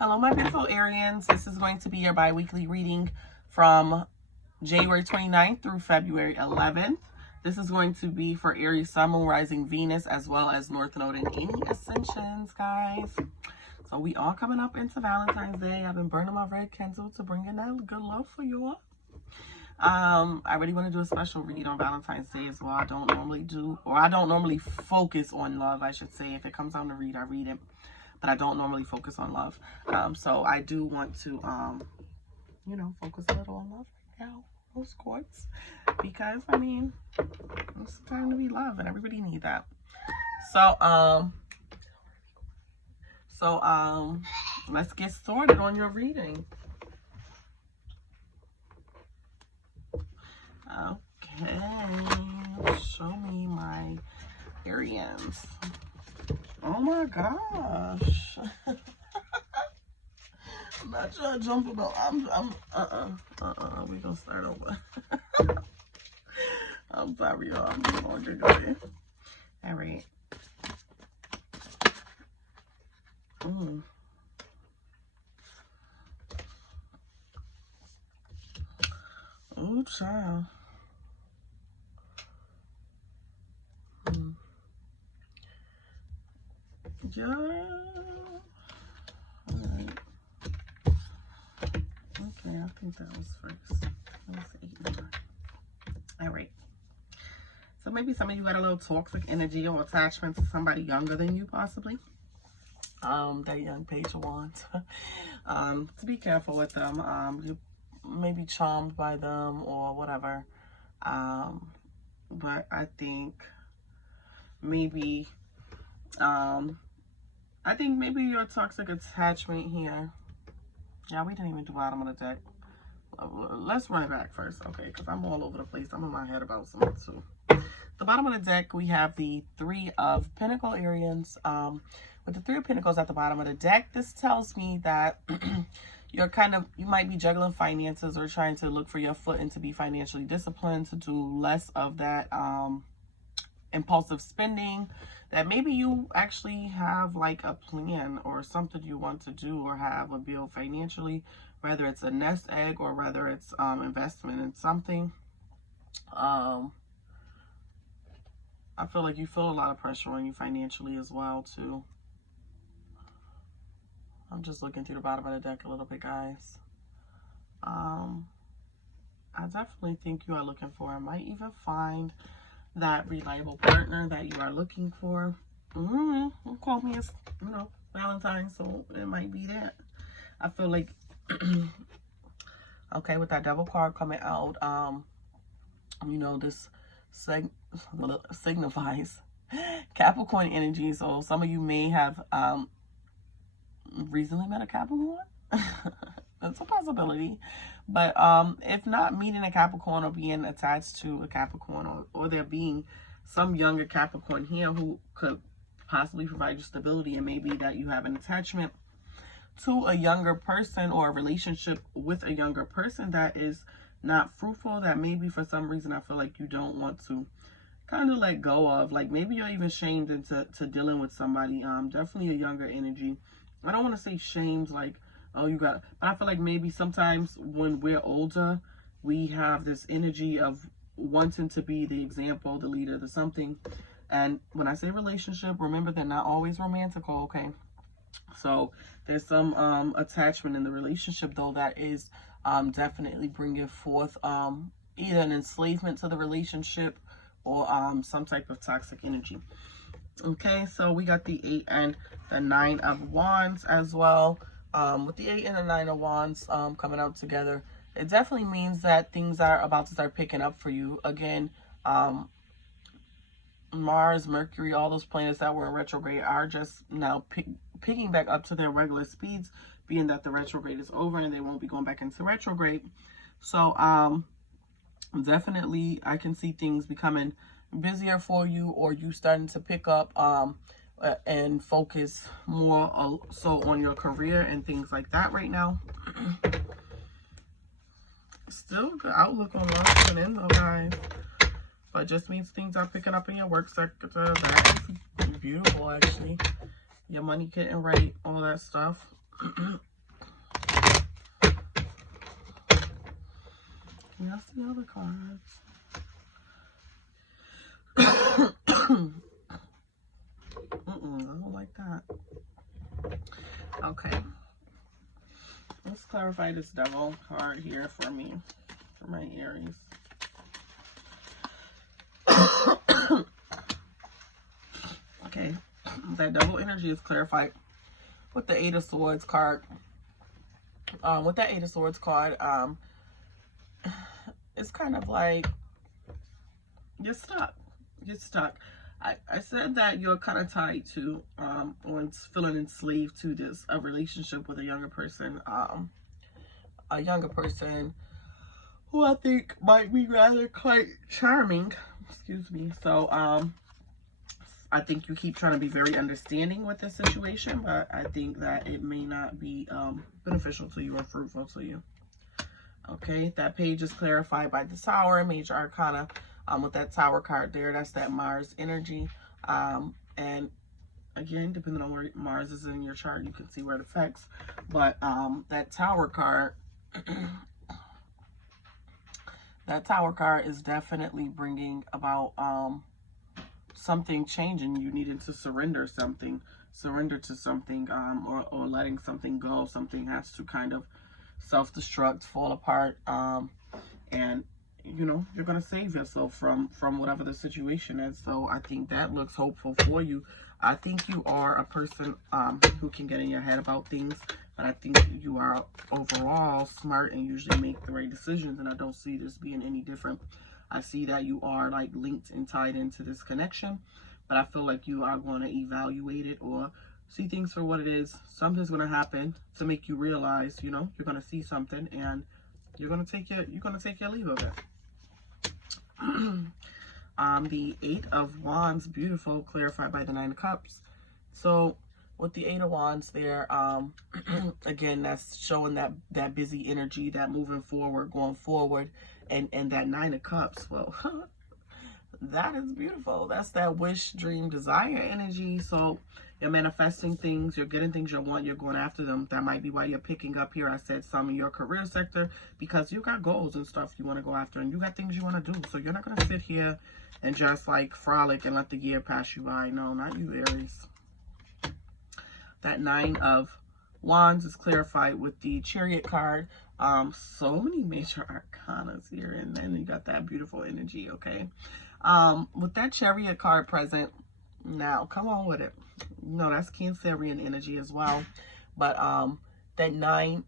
Hello, my beautiful Arians. This is going to be your bi-weekly reading from January 29th through February 11th. This is going to be for Aries, Sun, Moon, Rising, Venus, as well as North Node and any ascensions, guys. So we are coming up into Valentine's Day. I've been burning my red candle to bring in that good love for you all. I really want to do a special read on Valentine's Day as well. I don't normally focus on love, I should say. If it comes on to read, I read it. But I don't normally focus on love. So I do want to, you know, focus a little on love right now, of course. Because, I mean, it's time to be loved and everybody needs that. So, let's get started on your reading. Okay, show me my Arians. Oh my gosh. I'm not trying to jump about. We gonna start over. I'm sorry, y'all. I'm going to go. All right. Oh, child. Yeah. Alright. Okay, I think that was first. That was 8 and 9. Alright. So maybe some of you got a little toxic energy or attachment to somebody younger than you, possibly. That young Page of Wands. To be careful with them. You may be charmed by them or whatever. But I think maybe your toxic attachment here. Yeah, we didn't even do bottom of the deck. Let's run it back first, okay? Because I'm all over the place. I'm in my head about something too. The bottom of the deck, we have the Three of Pentacles, Arians. With the Three of Pentacles at the bottom of the deck, this tells me that you might be juggling finances or trying to look for your foot and to be financially disciplined, to do less of that impulsive spending, that maybe you actually have like a plan or something you want to do or have a bill financially, whether it's a nest egg or whether it's investment in something. I feel like you feel a lot of pressure on you financially as well too. I'm just looking through the bottom of the deck a little bit, guys. I definitely think you are looking for, and might even find that reliable partner that you are looking for. Call me as, you know, Valentine's, so it might be that. I feel like, okay, with that Devil card coming out, you know, this signifies Capricorn energy. So some of you may have recently met a Capricorn. That's a possibility. But if not, meeting a Capricorn or being attached to a Capricorn, or there being some younger Capricorn here who could possibly provide you stability, and maybe that you have an attachment to a younger person or a relationship with a younger person that is not fruitful, that maybe for some reason I feel like you don't want to kind of let go of. Like maybe you're even shamed into dealing with somebody. Definitely a younger energy. I don't want to say shamed like, oh, you got, but I feel like maybe sometimes when we're older, we have this energy of wanting to be the example, the leader, the something. And when I say relationship, remember they're not always romantical, okay? So there's some attachment in the relationship, though, that is definitely bringing forth either an enslavement to the relationship or some type of toxic energy. Okay, so we got the 8 and the 9 of Wands as well. With the 8 and the 9 of Wands coming out together, it definitely means that things are about to start picking up for you. Again, Mars, Mercury, all those planets that were in retrograde are just now picking back up to their regular speeds, being that the retrograde is over and they won't be going back into retrograde. So definitely I can see things becoming busier for you, or you starting to pick up and focus more so on your career and things like that right now. Still good outlook on love coming in though, guys. But just means things are picking up in your work sector. That is beautiful, actually. Your money getting right, all that stuff. That's the other cards. I don't like that. Okay. Let's clarify this devil card here for me, for my Aries. Okay. That devil energy is clarified with the Eight of Swords card. With that Eight of Swords card, it's kind of like you're stuck. You're stuck. I said that you're kind of tied to or feeling enslaved to a relationship with a younger person who I think might be rather quite charming. Excuse me. So I think you keep trying to be very understanding with this situation, but I think that it may not be beneficial to you or fruitful to you. Okay, that page is clarified by the Tower, Major Arcana. With that Tower card there, that's that Mars energy. And again, depending on where Mars is in your chart, you can see where it affects. But that Tower card, that Tower card is definitely bringing about something changing. You needed to surrender to something, or letting something go. Something has to kind of self-destruct, fall apart, and you know, you're going to save yourself from whatever the situation is. So I think that looks hopeful for you. I think you are a person who can get in your head about things, but I think you are overall smart and usually make the right decisions, and I don't see this being any different. I see that you are like linked and tied into this connection, but I feel like you are going to evaluate it or see things for what it is. Something's going to happen to make you realize, you know, you're going to see something and you're going to take your leave of it. The Eight of Wands, beautiful, clarified by the Nine of Cups. So with the Eight of Wands there, again, that's showing that busy energy, that moving forward, going forward, and that Nine of Cups. Well, that is beautiful. That's that wish, dream, desire energy. So you're manifesting things, you're getting things you want, you're going after them. That might be why you're picking up here. I said some in your career sector, because you got goals and stuff you want to go after, and you got things you want to do. So you're not going to sit here and just like frolic and let the year pass you by. No, not you, Aries. That Nine of Wands is clarified with the Chariot card. So many major arcanas here, and then you got that beautiful energy, okay? With that Chariot card present, now come on with it. No, that's Cancerian energy as well. But that Nine,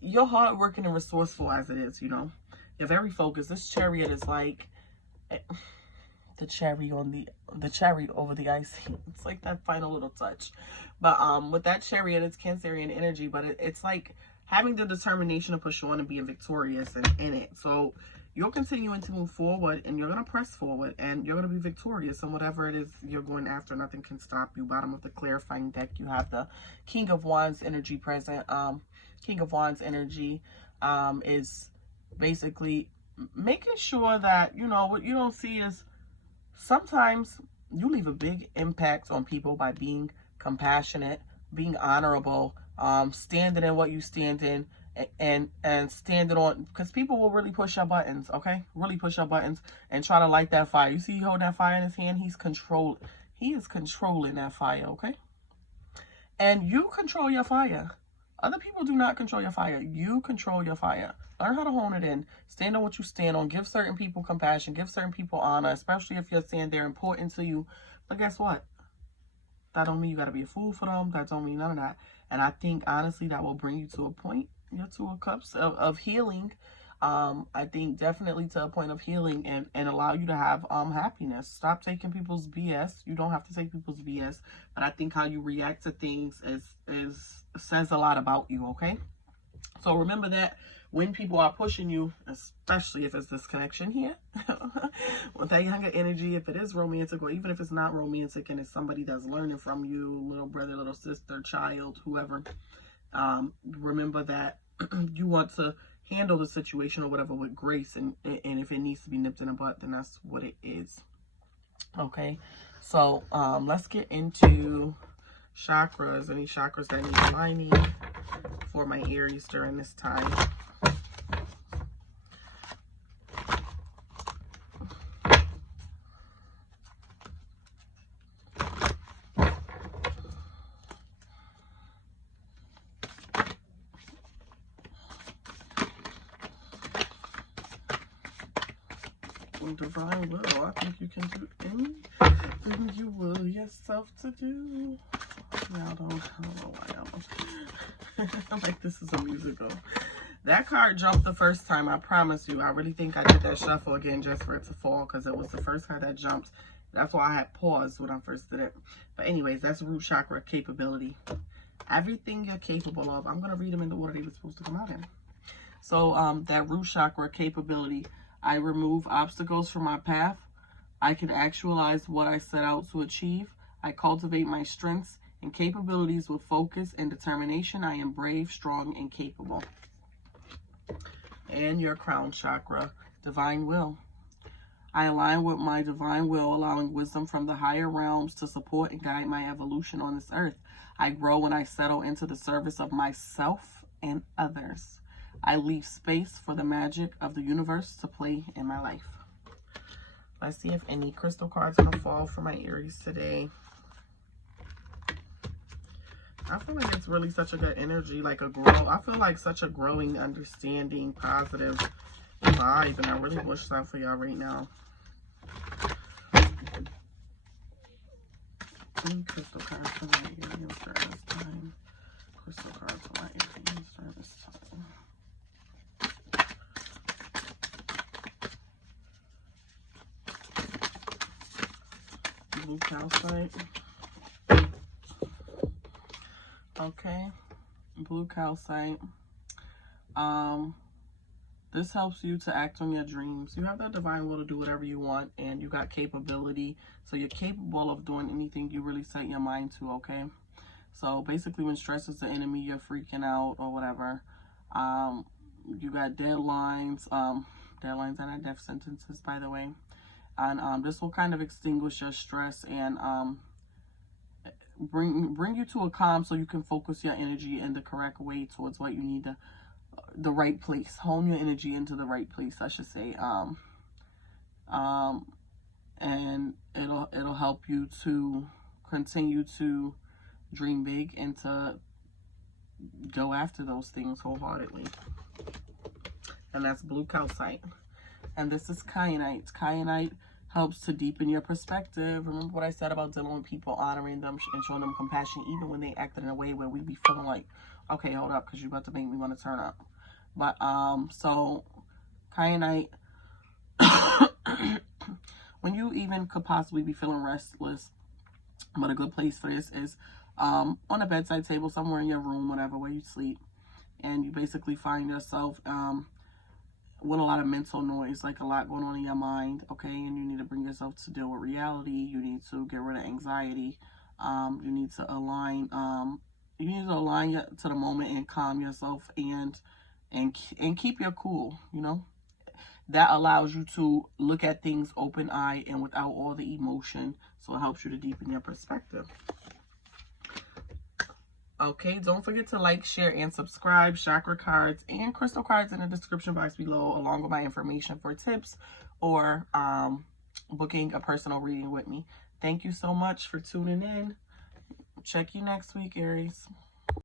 you're hardworking and resourceful as it is, you know. You're very focused. This Chariot is like the cherry over the icing. It's like that final little touch. But with that Chariot, it's Cancerian energy, but it's like having the determination to push on and being victorious in it. So you're continuing to move forward, and you're going to press forward, and you're going to be victorious in whatever it is you're going after. Nothing can stop you. Bottom of the clarifying deck, you have the King of Wands energy present. King of Wands energy is basically making sure that, you know, what you don't see is sometimes you leave a big impact on people by being compassionate, being honorable, standing in what you stand in, and standing on, because people will really push your buttons, okay? Really push your buttons and try to light that fire. You see he holding that fire in his hand? He is controlling that fire, okay? And you control your fire. Other people do not control your fire. You control your fire. Learn how to hone it in. Stand on what you stand on. Give certain people compassion. Give certain people honor, especially if you're saying they're important to you. But guess what? That don't mean you got to be a fool for them. That don't mean none of that. And I think, honestly, that will bring you to a point, you know, Two of Cups of healing. I think definitely to a point of healing and allow you to have happiness. Stop taking people's BS. You don't have to take people's BS. But I think how you react to things says a lot about you, okay? So remember that when people are pushing you, especially if it's this connection here, with that younger energy, if it is romantic or even if it's not romantic and it's somebody that's learning from you, little brother, little sister, child, whoever, remember that you want to handle the situation or whatever with grace, and if it needs to be nipped in the butt, then that's what it is. Okay, so let's get into chakras. Any chakras that need aligning for my Aries during this time. Divine will. I think you can do anything you will yourself to do. I don't know why I'm like, this is a musical. That card jumped the first time, I promise you. I really think I did that shuffle again just for it to fall, because it was the first card that jumped. That's why I had paused when I first did it. But anyways, that's root chakra capability. Everything you're capable of. I'm going to read them in the order they were supposed to come out in. So that root chakra capability. I remove obstacles from my path. I can actualize what I set out to achieve. I cultivate my strengths and capabilities with focus and determination. I am brave, strong, and capable. And your crown chakra, divine will. I align with my divine will, allowing wisdom from the higher realms to support and guide my evolution on this earth. I grow when I settle into the service of myself and others. I leave space for the magic of the universe to play in my life. Let's see if any crystal cards are going to fall for my Aries today. I feel like it's really such a good energy, like a grow. I feel like such a growing, understanding, positive vibe, and I really wish that for y'all right now. Crystal cards for my Aries during this time. Crystal cards for my Aries during this time. Blue calcite. Okay, blue calcite. This helps you to act on your dreams. You have that divine will to do whatever you want, and you got capability. So you're capable of doing anything you really set your mind to, okay? So basically when stress is the enemy, you're freaking out or whatever. You got deadlines. Deadlines are not death sentences, by the way. And this will kind of extinguish your stress and bring you to a calm so you can focus your energy in the correct way towards what you need to, the right place. Hone your energy into the right place, I should say. And it'll help you to continue to dream big and to go after those things wholeheartedly. And that's blue calcite. And this is kyanite. Kyanite helps to deepen your perspective. Remember what I said about dealing with people, honoring them and showing them compassion, even when they acted in a way where we be feeling like, okay, hold up, because you're about to make me want to turn up. But so kyanite, when you even could possibly be feeling restless, but a good place for this is on a bedside table, somewhere in your room, whatever, where you sleep, and you basically find yourself with a lot of mental noise, like a lot going on in your mind, okay? And you need to bring yourself to deal with reality. You need to get rid of anxiety. You need to align. You need to align to the moment and calm yourself and keep your cool. You know, that allows you to look at things open eye and without all the emotion. So it helps you to deepen your perspective. Okay, don't forget to like, share, and subscribe. Chakra cards and crystal cards in the description box below, along with my information for tips or booking a personal reading with me. Thank you so much for tuning in. Check you next week, Aries.